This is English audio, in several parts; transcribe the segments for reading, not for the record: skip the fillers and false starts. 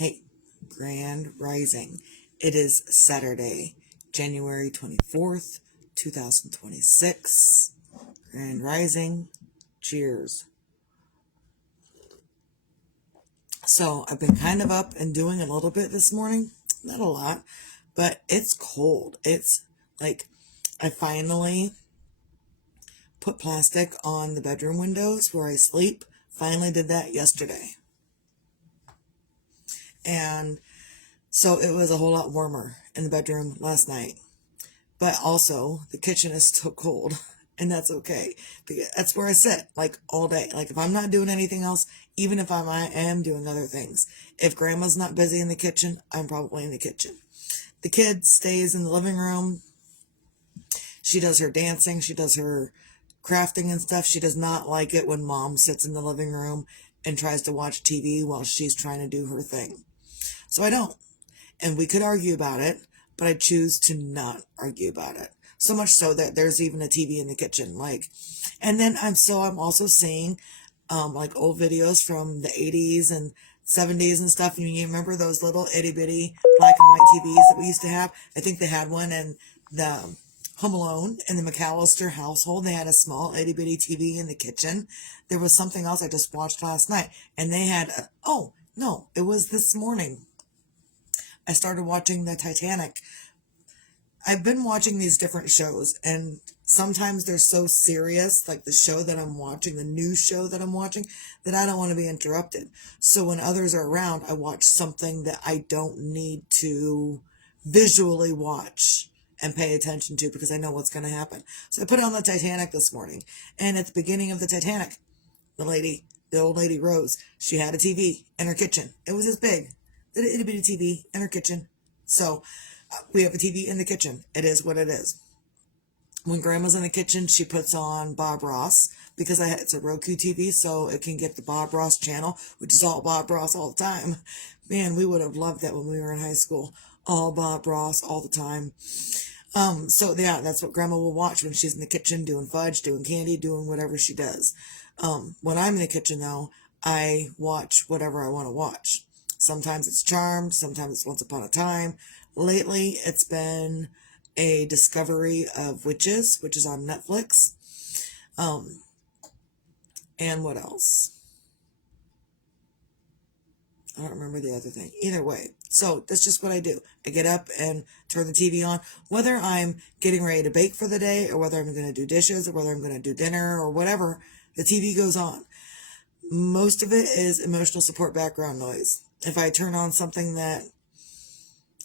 Hey, Grand Rising. It is Saturday, January 24th, 2026. Grand Rising. Cheers. So, I've been kind of up and doing a little bit this morning. Not a lot, but it's cold. It's like I finally put plastic on the bedroom windows where I sleep. Finally did that yesterday. And so it was a whole lot warmer in the bedroom last night. But also, the kitchen is still cold, and that's okay. Because that's where I sit, like, all day. Like, if I'm not doing anything else, even if I am doing other things. If Grandma's not busy in the kitchen, I'm probably in the kitchen. The kid stays in the living room. She does her dancing. She does her crafting and stuff. She does not like it when Mom sits in the living room and tries to watch TV while she's trying to do her thing. So I don't. And we could argue about it, but I choose to not argue about it. So much so that there's even a TV in the kitchen. And then I'm also seeing, like old videos from the 80s and 70s and stuff. And you remember those little itty bitty black and white TVs that we used to have? I think they had one in the Home Alone in the McAllister household. They had a small itty bitty TV in the kitchen. There was something else I just watched last night, and they had, oh no, it was this morning. I started watching the Titanic. I've been watching these different shows, and sometimes they're so serious, like the show that I'm watching, the new show that I'm watching, that I don't want to be interrupted. So when others are around, I watch something that I don't need to visually watch and pay attention to because I know what's going to happen. So I put on the Titanic this morning, and at the beginning of the Titanic, the old lady Rose, she had a TV in her kitchen. It was as big. The itty bitty TV in her kitchen. So we have a TV in the kitchen. It is what it is. When Grandma's in the kitchen, she puts on Bob Ross because it's a Roku TV, so it can get the Bob Ross channel, which is all Bob Ross all the time. Man, we would have loved that when we were in high school. All Bob Ross all the time. So yeah, that's what Grandma will watch when she's in the kitchen doing fudge, doing candy, doing whatever she does. When I'm in the kitchen though, I watch whatever I want to watch. Sometimes it's Charmed, sometimes it's Once Upon a Time. Lately, it's been a discovery of witches, which is on Netflix. And what else? I don't remember the other thing. Either way. So that's just what I do. I get up and turn the TV on. Whether I'm getting ready to bake for the day or whether I'm going to do dishes or whether I'm going to do dinner or whatever, the TV goes on. Most of it is emotional support background noise. If I turn on something that,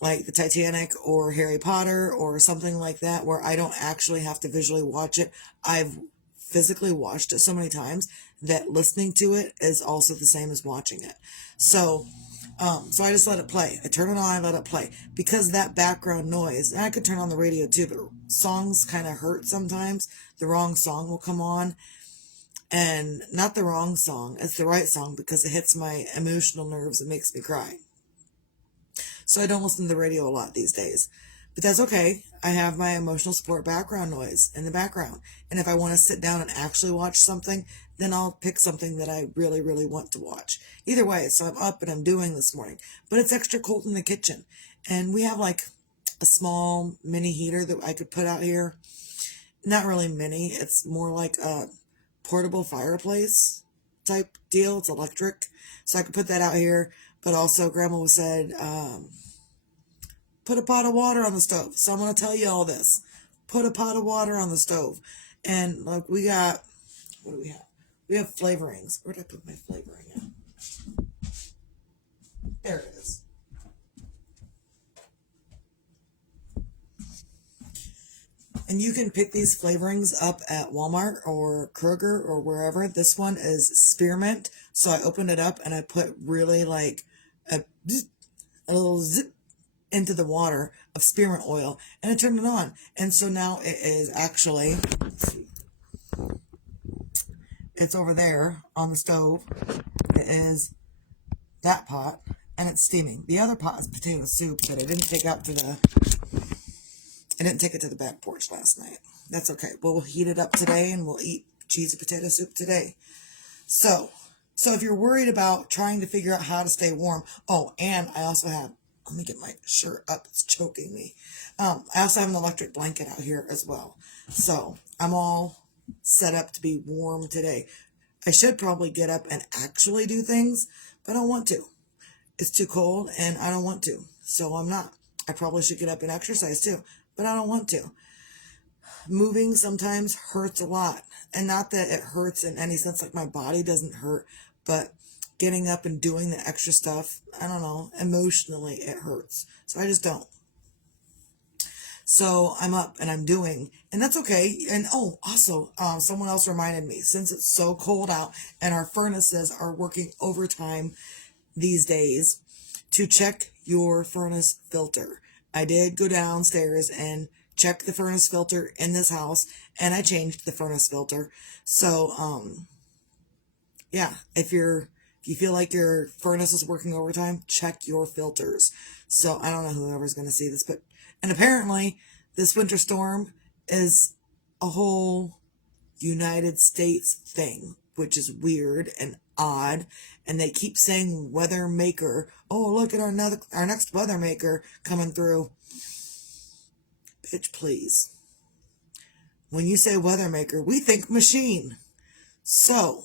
like the Titanic or Harry Potter or something like that, where I don't actually have to visually watch it, I've physically watched it so many times that listening to it is also the same as watching it. So I just let it play. I turn it on, I let it play. Because that background noise, and I could turn on the radio too, but songs kind of hurt sometimes. The wrong song will come on. And not the wrong song, it's the right song because it hits my emotional nerves and makes me cry. So I don't listen to the radio a lot these days. But that's okay. I have my emotional support background noise in the background. And if I want to sit down and actually watch something, then I'll pick something that I really, really want to watch. Either way, so I'm up and I'm doing this morning. But it's extra cold in the kitchen. And we have like a small mini heater that I could put out here. Not really mini. It's more like a portable fireplace type deal. It's electric. So I could put that out here. But also Grandma said, put a pot of water on the stove. So I'm going to tell you all this. Put a pot of water on the stove. And like what do we have? We have flavorings. Where did I put my flavoring at? There it is. And you can pick these flavorings up at Walmart or Kroger or wherever. This one is spearmint. So I opened it up and I put really like a little zip into the water of spearmint oil and I turned it on. And so now it is actually, it's over there on the stove. It is that pot and it's steaming. The other pot is potato soup that I didn't take it to the back porch last night. That's okay. We'll heat it up today and we'll eat cheesy potato soup today. So So if you're worried about trying to figure out how to stay warm, oh, and I also have, let me get my shirt up, it's choking me. I also have an electric blanket out here as well. So I'm all set up to be warm today. I should probably get up and actually do things, but I don't want to. It's too cold and I don't want to. So I'm not. I probably should get up and exercise too, but I don't want to. Moving sometimes hurts a lot. And not that it hurts in any sense, like my body doesn't hurt, but getting up and doing the extra stuff, I don't know, emotionally it hurts. So I just don't. So I'm up and I'm doing, and that's okay. And oh, also, someone else reminded me, since it's so cold out and our furnaces are working overtime these days, to check your furnace filter. I did go downstairs and check the furnace filter in this house, and I changed the furnace filter. So, yeah, if you feel like your furnace is working overtime, check your filters. So I don't know whoever's going to see this, but, and apparently this winter storm is a whole United States thing, which is weird and odd. And they keep saying weather maker. Oh, look at our next weather maker coming through. Bitch, please. When you say weather maker, we think machine. So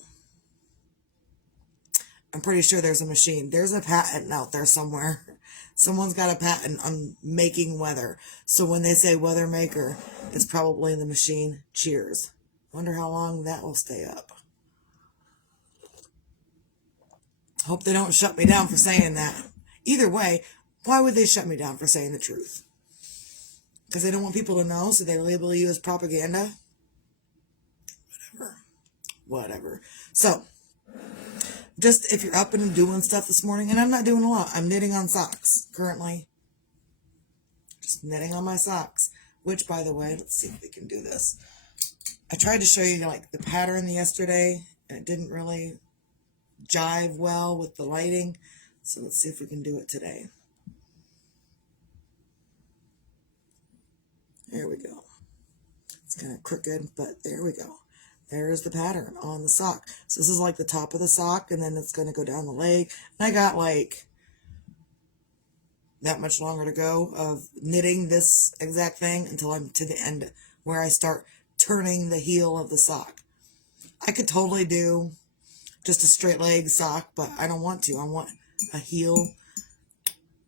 I'm pretty sure there's a machine. There's a patent out there somewhere. Someone's got a patent on making weather. So when they say weather maker, it's probably the machine. Cheers. Wonder how long that will stay up. Hope they don't shut me down for saying that. Either way, why would they shut me down for saying the truth? Because they don't want people to know, so they label you as propaganda? Whatever. So, just if you're up and doing stuff this morning, and I'm not doing a lot, I'm knitting on socks currently. Just knitting on my socks. Which, by the way, let's see if we can do this. I tried to show you like the pattern yesterday, and it didn't really jive well with the lighting. So let's see if we can do it today. There we go. It's kind of crooked, but there we go. There's the pattern on the sock. So this is like the top of the sock, and then it's going to go down the leg. And I got like that much longer to go of knitting this exact thing until I'm to the end where I start turning the heel of the sock. I could totally do just a straight leg sock, but I don't want to. I want a heel,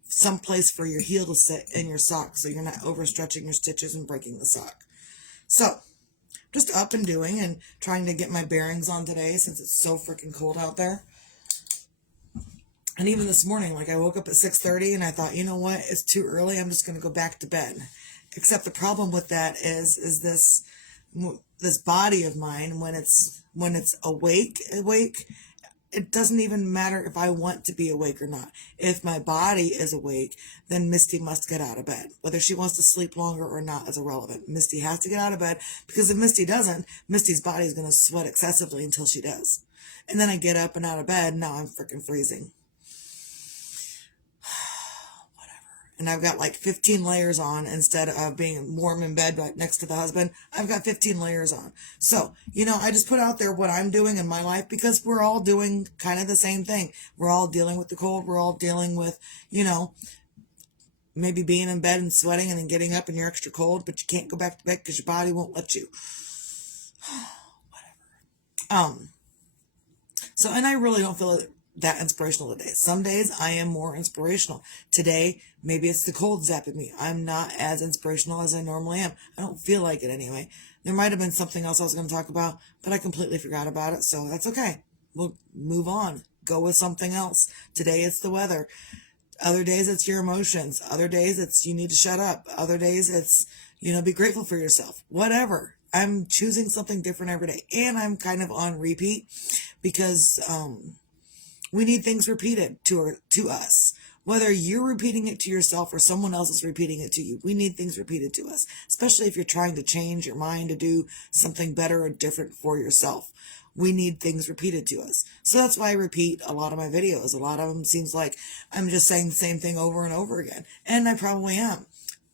some place for your heel to sit in your sock so you're not overstretching your stitches and breaking the sock. So, just up and doing and trying to get my bearings on today since it's so freaking cold out there. And even this morning, like I woke up at 6:30 and I thought, you know what, it's too early. I'm just going to go back to bed. Except the problem with that is this body of mine, when it's awake, it doesn't even matter if I want to be awake or not. If my body is awake, then Misty must get out of bed. Whether she wants to sleep longer or not is irrelevant. Misty has to get out of bed, because if Misty doesn't, Misty's body is going to sweat excessively until she does. And then I get up and out of bed, and now I'm freaking freezing. And I've got like 15 layers on instead of being warm in bed right next to the husband. I've got 15 layers on. So, I just put out there what I'm doing in my life because we're all doing kind of the same thing. We're all dealing with the cold. We're all dealing with, maybe being in bed and sweating and then getting up and you're extra cold, but you can't go back to bed because your body won't let you. Whatever. So, and I really don't feel that inspirational today. Some days I am more inspirational. Today, maybe it's the cold zapping me. I'm not as inspirational as I normally am. I don't feel like it anyway. There might have been something else I was going to talk about, but I completely forgot about it, so that's okay. We'll move on. Go with something else. Today it's the weather. Other days it's your emotions. Other days it's you need to shut up. Other days it's, be grateful for yourself. Whatever. I'm choosing something different every day. And I'm kind of on repeat because, we need things repeated to us. Whether you're repeating it to yourself or someone else is repeating it to you, we need things repeated to us, especially if you're trying to change your mind to do something better or different for yourself. We need things repeated to us. So that's why I repeat a lot of my videos. A lot of them seems like I'm just saying the same thing over and over again. And I probably am.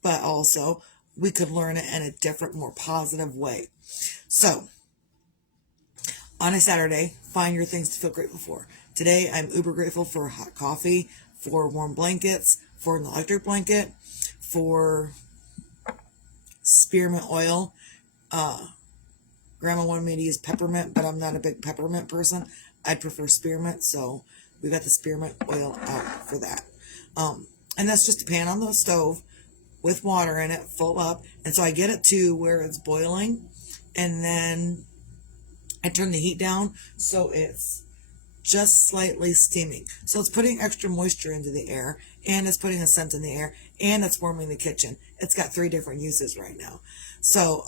But also, we could learn it in a different, more positive way. So, On a Saturday, find your things to feel grateful for. Today, I'm uber grateful for hot coffee, for warm blankets, for an electric blanket, for spearmint oil. Grandma wanted me to use peppermint, but I'm not a big peppermint person. I prefer spearmint, so we got the spearmint oil out for that. And that's just a pan on the stove with water in it, full up. And so I get it to where it's boiling, and then I turn the heat down so it's just slightly steaming. So it's putting extra moisture into the air, and it's putting a scent in the air, and it's warming the kitchen. It's got 3 different uses right now. So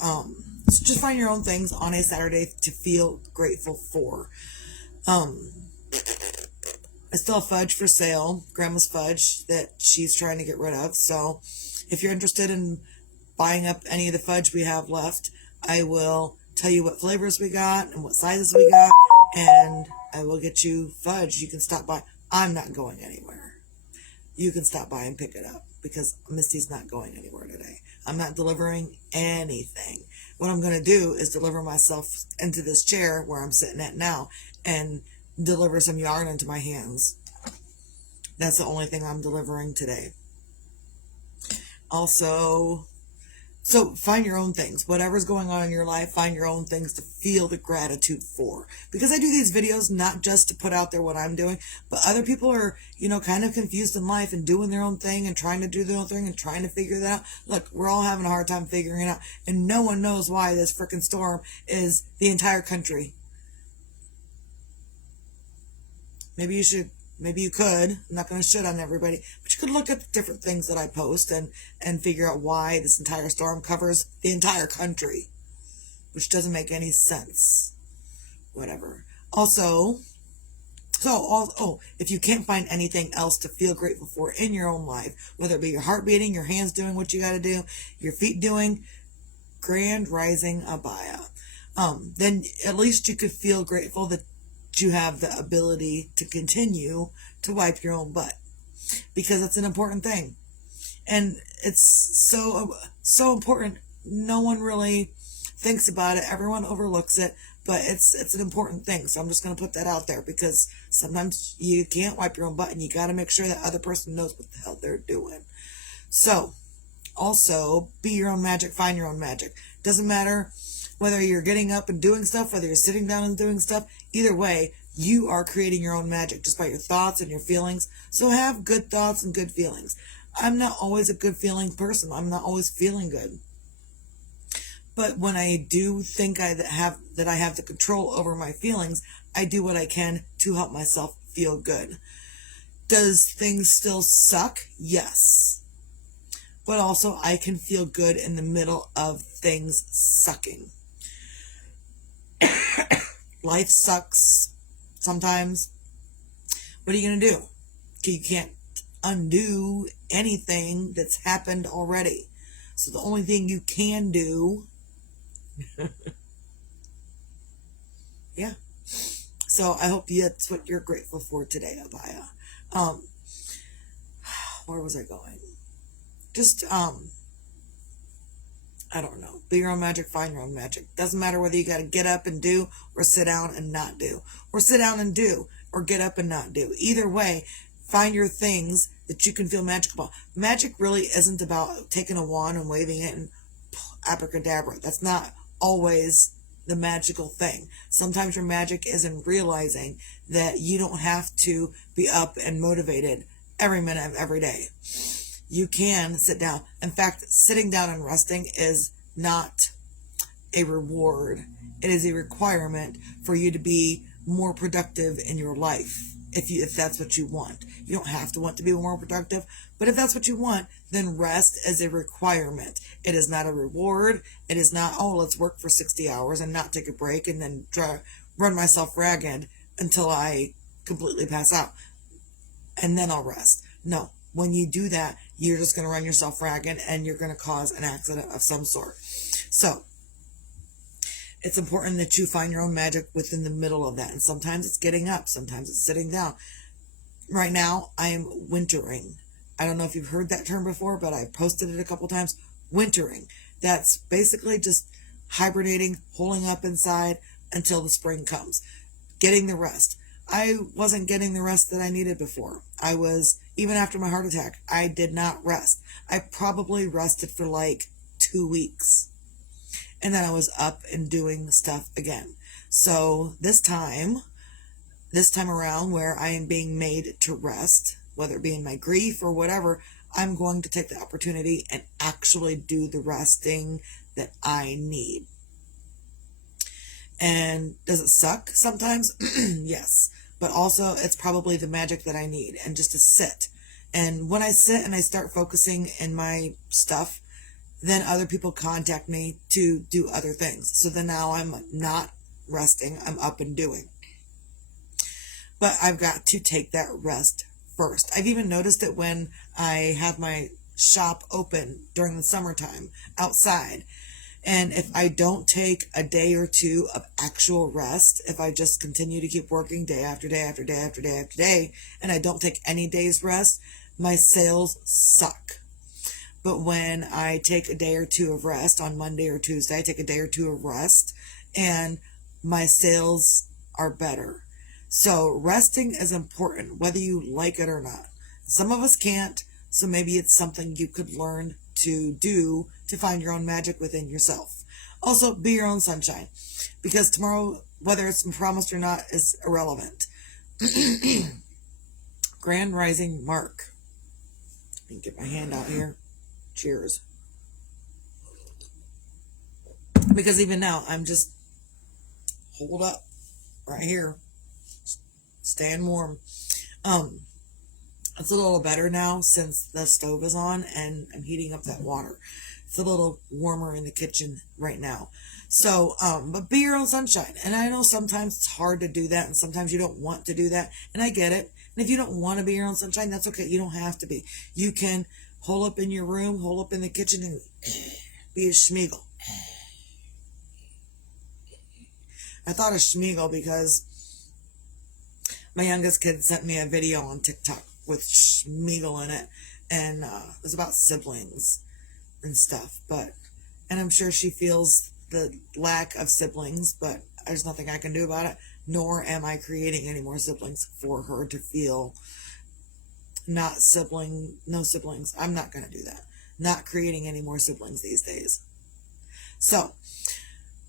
just find your own things on a Saturday to feel grateful for. I still have fudge for sale, Grandma's fudge that she's trying to get rid of. So if you're interested in buying up any of the fudge we have left, I will tell you what flavors we got and what sizes we got, and I will get you fudge. You can stop by. I'm not going anywhere. You can stop by and pick it up because Misty's not going anywhere today. I'm not delivering anything. What I'm going to do is deliver myself into this chair where I'm sitting at now and deliver some yarn into my hands. That's the only thing I'm delivering today. Also, so find your own things. Whatever's going on in your life, find your own things to feel the gratitude for. Because I do these videos not just to put out there what I'm doing, but other people are, kind of confused in life and doing their own thing and trying to do their own thing and trying to figure that out. Look, we're all having a hard time figuring it out. And no one knows why this frickin' storm is the entire country. Maybe you could. I'm not going to shit on everybody, but you could look at the different things that I post and figure out why this entire storm covers the entire country, which doesn't make any sense. Whatever. Also, if you can't find anything else to feel grateful for in your own life, whether it be your heart beating, your hands doing what you got to do, your feet doing, Grand Rising Abaya, then at least you could feel grateful that you have the ability to continue to wipe your own butt, because it's an important thing, and it's so important. No one really thinks about it. Everyone overlooks it, but it's an important thing. So I'm just going to put that out there, because sometimes you can't wipe your own butt, and you got to make sure that other person knows what the hell they're doing. So also, be your own magic, find your own magic. Doesn't matter whether you're getting up and doing stuff, whether you're sitting down and doing stuff, either way, you are creating your own magic just by your thoughts and your feelings. So have good thoughts and good feelings. I'm not always a good feeling person. I'm not always feeling good. But when I do think that I have the control over my feelings, I do what I can to help myself feel good. Does things still suck? Yes. But also I can feel good in the middle of things sucking. Life sucks sometimes. What are you going to do? You can't undo anything that's happened already. So the only thing you can do, yeah. So I hope that's what you're grateful for today, Abaya. Where was I going? Just, I don't know. Be your own magic, find your own magic. Doesn't matter whether you got to get up and do, or sit down and not do, or sit down and do, or get up and not do. Either way, find your things that you can feel magical about. Magic really isn't about taking a wand and waving it and abracadabra. That's not always the magical thing. Sometimes your magic is in realizing that you don't have to be up and motivated every minute of every day. You can sit down. In fact, sitting down and resting is not a reward. It is a requirement for you to be more productive in your life. If that's what you want. You don't have to want to be more productive, but if that's what you want, then rest is a requirement. It is not a reward. It is not, let's work for 60 hours and not take a break and then run myself ragged until I completely pass out. And then I'll rest. No. When you do that, you're just going to run yourself ragged and you're going to cause an accident of some sort. So, it's important that you find your own magic within the middle of that. And sometimes it's getting up. Sometimes it's sitting down. Right now, I am wintering. I don't know if you've heard that term before, but I posted it a couple times. Wintering. That's basically just hibernating, holding up inside, until the spring comes. Getting the rest. I wasn't getting the rest that I needed before. Even after my heart attack, I did not rest. I probably rested for like 2 weeks. And then I was up and doing stuff again. So this time around where I am being made to rest, whether it be in my grief or whatever, I'm going to take the opportunity and actually do the resting that I need. And does it suck sometimes? Yes. But also, it's probably the magic that I need, and just to sit. And when I sit and I start focusing in my stuff, then other people contact me to do other things. So then now I'm not resting, I'm up and doing. But I've got to take that rest first. I've even noticed it when I have my shop open during the summertime outside. And if I don't take a day or two of actual rest, if I just continue to keep working day after day after day after day after day, and I don't take any days rest, my sales suck. But when I take a day or two of rest on Monday or Tuesday, I take a day or two of rest, and my sales are better. So resting is important, whether you like it or not. Some of us can't, so maybe it's something you could learn to do to find your own magic within yourself. Also, be your own sunshine, because tomorrow, whether it's promised or not, is irrelevant. Grand Rising Mark. Let me get my hand out here. Cheers. Because even now, I'm just holed up right here, staying warm. It's a little better now since the stove is on and I'm heating up that water. It's a little warmer in the kitchen right now. So, but be your own sunshine. And I know sometimes it's hard to do that, and sometimes you don't want to do that, and I get it. And if you don't want to be your own sunshine, that's okay. You don't have to be. You can hole up in your room, hole up in the kitchen, and be a Schmeagle. I thought of Schmeagle because my youngest kid sent me a video on TikTok with Schmeagle in it, and it was about siblings and stuff. And I'm sure she feels the lack of siblings, but there's nothing I can do about it. Nor am I creating any more siblings for her to feel no siblings. I'm not going to do that. Not creating any more siblings these days. So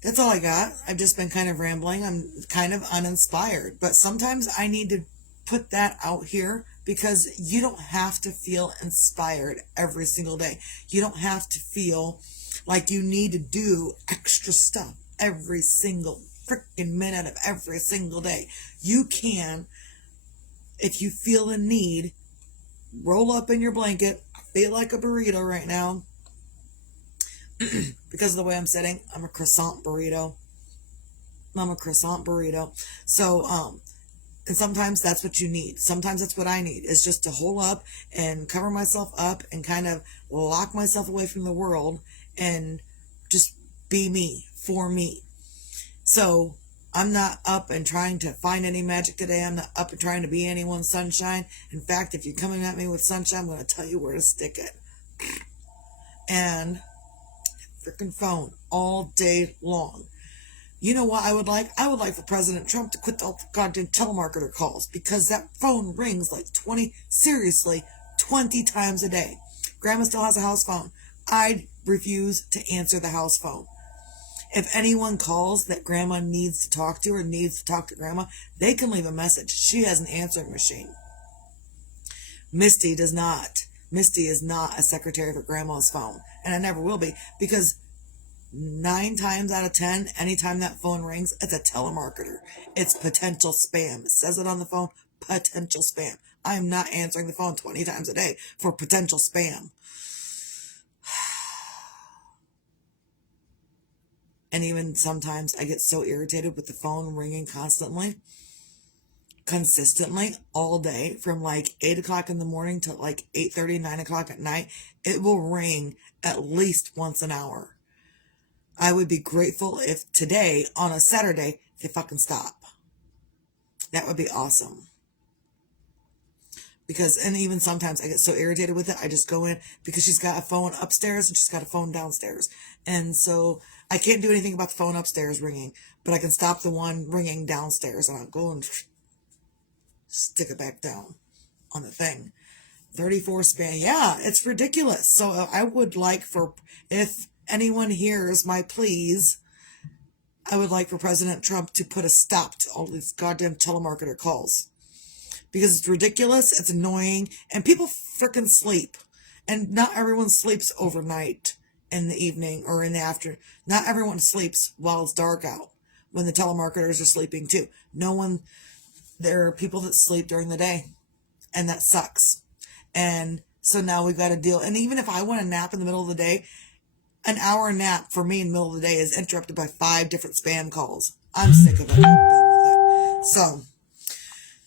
that's all I got. I've just been kind of rambling. I'm kind of uninspired, but sometimes I need to put that out here, because you don't have to feel inspired every single day. You don't have to feel like you need to do extra stuff every single freaking minute of every single day. You can, if you feel a need, roll up in your blanket. I feel like a burrito right now. Because of the way I'm sitting, I'm a croissant burrito. So, and sometimes that's what you need. Sometimes that's what I need, is just to hole up and cover myself up and kind of lock myself away from the world and just be me, for me. So I'm not up and trying to find any magic today. I'm not up and trying to be anyone's sunshine. In fact, if you're coming at me with sunshine, I'm going to tell you where to stick it. And freaking phone all day long. You know what I would like? I would like for President Trump to quit all the goddamn telemarketer calls, because that phone rings like 20 times a day. Grandma still has a house phone. I refuse to answer the house phone. If anyone calls that Grandma needs to talk to or needs to talk to Grandma, they can leave a message. She has an answering machine. Misty is not a secretary for Grandma's phone, and I never will be, because 9 times out of 10, anytime that phone rings, it's a telemarketer. It's potential spam. It says it on the phone, potential spam. I'm not answering the phone 20 times a day for potential spam. And even sometimes I get so irritated with the phone ringing consistently, all day, from like 8 o'clock in the morning to like 8:30, 9 o'clock at night. It will ring at least once an hour. I would be grateful if today, on a Saturday, they fucking stop. That would be awesome. And even sometimes I get so irritated with it, I just go in, because she's got a phone upstairs and she's got a phone downstairs. And so I can't do anything about the phone upstairs ringing, but I can stop the one ringing downstairs and I'll go and stick it back down on the thing. 34 spam. Yeah, it's ridiculous. So I would like for, if anyone hears my pleas, I would like for President Trump to put a stop to all these goddamn telemarketer calls. Because it's ridiculous, it's annoying, and people frickin' sleep. And not everyone sleeps overnight in the evening or in the afternoon. Not everyone sleeps while it's dark out when the telemarketers are sleeping too. There are people that sleep during the day, and that sucks. And so now we've got to deal. And even if I want to nap in the middle of the day, an hour nap for me in the middle of the day is interrupted by 5 different spam calls. I'm sick of it. I'm done with it. So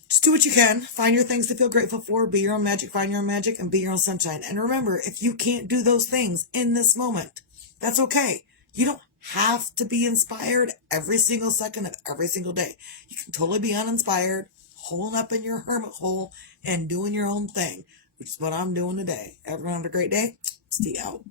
just do what you can. Find your things to feel grateful for. Be your own magic. Find your own magic and be your own sunshine. And remember, if you can't do those things in this moment, that's okay. You don't have to be inspired every single second of every single day. You can totally be uninspired, holding up in your hermit hole and doing your own thing, which is what I'm doing today. Everyone have a great day. Stay out.